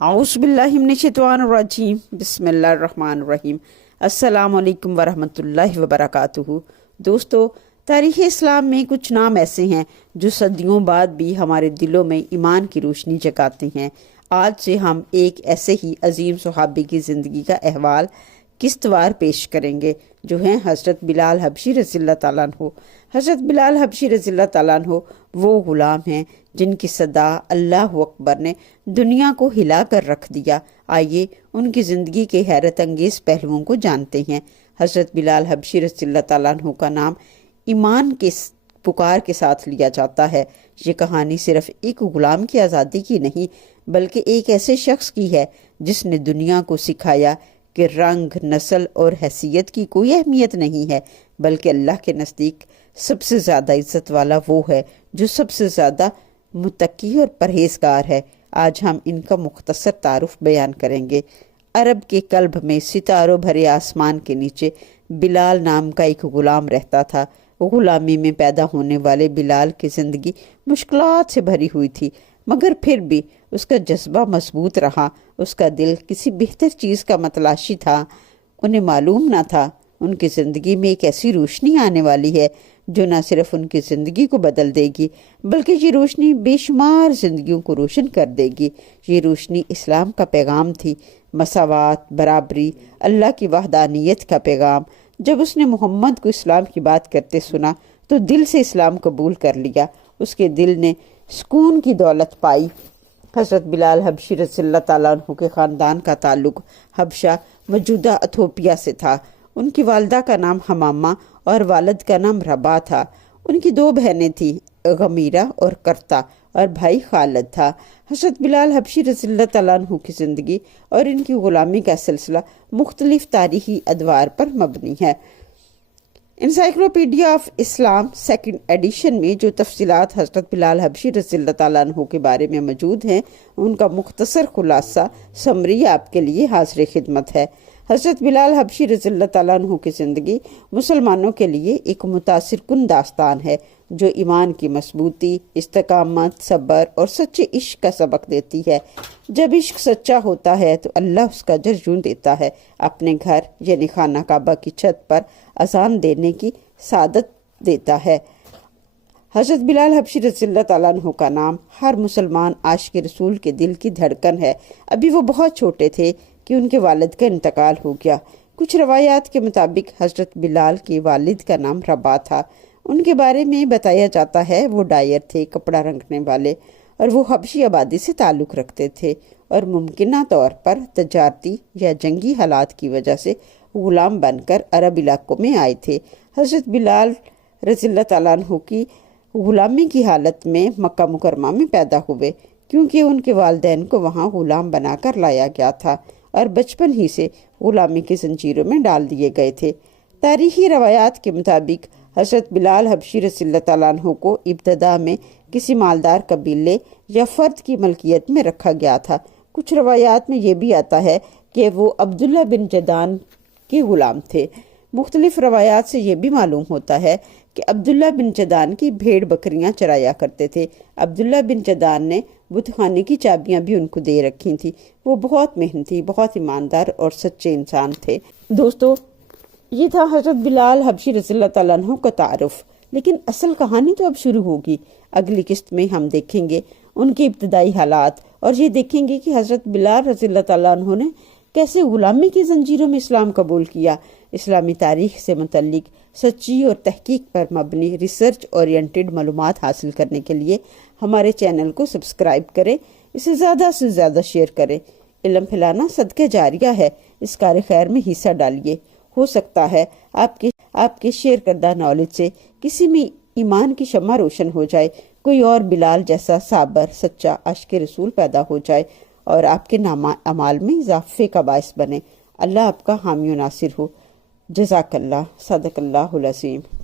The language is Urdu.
اعوذ باللہ من الشیطان الرجیم بسم اللہ الرحمن الرحیم۔ السلام علیکم ورحمۃ اللہ وبرکاتہ۔ دوستو، تاریخ اسلام میں کچھ نام ایسے ہیں جو صدیوں بعد بھی ہمارے دلوں میں ایمان کی روشنی جگاتے ہیں۔ آج سے ہم ایک ایسے ہی عظیم صحابی کی زندگی کا احوال قسط وار پیش کریں گے، جو ہیں حضرت بلال حبشی رضی اللہ تعالیٰ عنہ۔ حضرت بلال حبشی رضی اللہ تعالیٰ عنہ وہ غلام ہیں جن کی صدا اللہ اکبر نے دنیا کو ہلا کر رکھ دیا۔ آئیے ان کی زندگی کے حیرت انگیز پہلوؤں کو جانتے ہیں۔ حضرت بلال حبشی رضی اللہ تعالیٰ عنہ کا نام ایمان کے پکار کے ساتھ لیا جاتا ہے۔ یہ کہانی صرف ایک غلام کی آزادی کی نہیں، بلکہ ایک ایسے شخص کی ہے جس نے دنیا کو سکھایا کہ رنگ، نسل اور حیثیت کی کوئی اہمیت نہیں ہے، بلکہ اللہ کے نزدیک سب سے زیادہ عزت والا وہ ہے جو سب سے زیادہ متقی اور پرہیزگار ہے۔ آج ہم ان کا مختصر تعارف بیان کریں گے۔ عرب کے قلب میں ستاروں بھرے آسمان کے نیچے بلال نام کا ایک غلام رہتا تھا۔ غلامی میں پیدا ہونے والے بلال کی زندگی مشکلات سے بھری ہوئی تھی، مگر پھر بھی اس کا جذبہ مضبوط رہا۔ اس کا دل کسی بہتر چیز کا متلاشی تھا۔ انہیں معلوم نہ تھا ان کی زندگی میں ایک ایسی روشنی آنے والی ہے جو نہ صرف ان کی زندگی کو بدل دے گی، بلکہ یہ روشنی بے شمار زندگیوں کو روشن کر دے گی۔ یہ روشنی اسلام کا پیغام تھی، مساوات، برابری، اللہ کی وحدانیت کا پیغام۔ جب اس نے محمد کو اسلام کی بات کرتے سنا تو دل سے اسلام قبول کر لیا۔ اس کے دل نے سکون کی دولت پائی۔ حضرت بلال حبشی رضی اللہ تعالیٰ عنہ کے خاندان کا تعلق حبشہ موجودہ ایتھوپیا سے تھا۔ ان کی والدہ کا نام حمامہ اور والد کا نام ربا تھا۔ ان کی دو بہنیں تھیں، غمیرہ اور کرتا، اور بھائی خالد تھا۔ حضرت بلال حبشی رضی اللہ تعالیٰ عنہ کی زندگی اور ان کی غلامی کا سلسلہ مختلف تاریخی ادوار پر مبنی ہے۔ Encyclopaedia of Islam second edition میں جو تفصیلات حضرت بلال حبشی رضی اللہ تعالیٰ عنہ کے بارے میں موجود ہیں، ان کا مختصر خلاصہ سمری آپ کے لیے حاضر خدمت ہے۔ حضرت بلال حبشی رضی اللہ تعالیٰ عنہ کی زندگی مسلمانوں کے لیے ایک متاثر کن داستان ہے جو ایمان کی مضبوطی، استقامت، صبر اور سچے عشق کا سبق دیتی ہے۔ جب عشق سچا ہوتا ہے تو اللہ اس کا اجر یوں دیتا ہے۔ اپنے گھر یعنی خانہ کعبہ کی چھت پر اذان دینے کی سعادت دیتا ہے۔ حضرت بلال حبشی رضی اللہ تعالیٰ عنہ کا نام ہر مسلمان عاشق رسول کے دل کی دھڑکن ہے۔ ابھی وہ بہت چھوٹے تھے کہ ان کے والد کا انتقال ہو گیا۔ کچھ روایات کے مطابق حضرت بلال کے والد کا نام ربا تھا۔ ان کے بارے میں بتایا جاتا ہے وہ ڈائر تھے، کپڑا رنگنے والے، اور وہ حبشی آبادی سے تعلق رکھتے تھے اور ممکنہ طور پر تجارتی یا جنگی حالات کی وجہ سے غلام بن کر عرب علاقوں میں آئے تھے۔ حضرت بلال رضی اللہ تعالیٰ عنہ کی غلامی کی حالت میں مکہ مکرمہ میں پیدا ہوئے، کیونکہ ان کے والدین کو وہاں غلام بنا کر لایا گیا تھا اور بچپن ہی سے غلامی کی زنجیروں میں ڈال دیے گئے تھے۔ تاریخی روایات کے مطابق حضرت بلال حبشی رضی اللہ تعالیٰ عنہ کو ابتدا میں کسی مالدار قبیلے یا فرد کی ملکیت میں رکھا گیا تھا۔ کچھ روایات میں یہ بھی آتا ہے کہ وہ عبداللہ بن جدان کے غلام تھے۔ مختلف روایات سے یہ بھی معلوم ہوتا ہے کہ عبداللہ بن جدان کی بھیڑ بکریاں چرایا کرتے تھے۔ عبداللہ بن جدان نے بت خانے کی چابیاں بھی ان کو دے رکھی تھیں۔ وہ بہت محنتی، بہت ایماندار اور سچے انسان تھے۔ دوستو، یہ تھا حضرت بلال حبشی رضی اللہ تعالیٰ عنہ کا تعارف، لیکن اصل کہانی تو اب شروع ہوگی۔ اگلی قسط میں ہم دیکھیں گے ان کے ابتدائی حالات، اور یہ دیکھیں گے کہ حضرت بلال رضی اللہ تعالیٰ عنہ نے کیسے غلامی کی زنجیروں میں اسلام قبول کیا۔ اسلامی تاریخ سے متعلق سچی اور تحقیق پر مبنی ریسرچ اورینٹڈ معلومات حاصل کرنے کے لیے ہمارے چینل کو سبسکرائب کریں، اسے زیادہ سے زیادہ شیئر کریں۔ علم پھیلانا صدقہ جاریہ ہے، اس کار خیر میں حصہ ڈالیے۔ ہو سکتا ہے آپ کے شیئر کردہ نالج سے کسی میں ایمان کی شمع روشن ہو جائے، کوئی اور بلال جیسا صابر، سچا عاشق رسول پیدا ہو جائے اور آپ کے اعمال میں اضافے کا باعث بنے۔ اللہ آپ کا حامی و ناصر ہو۔ جزاک اللہ، صدق اللہ العظیم۔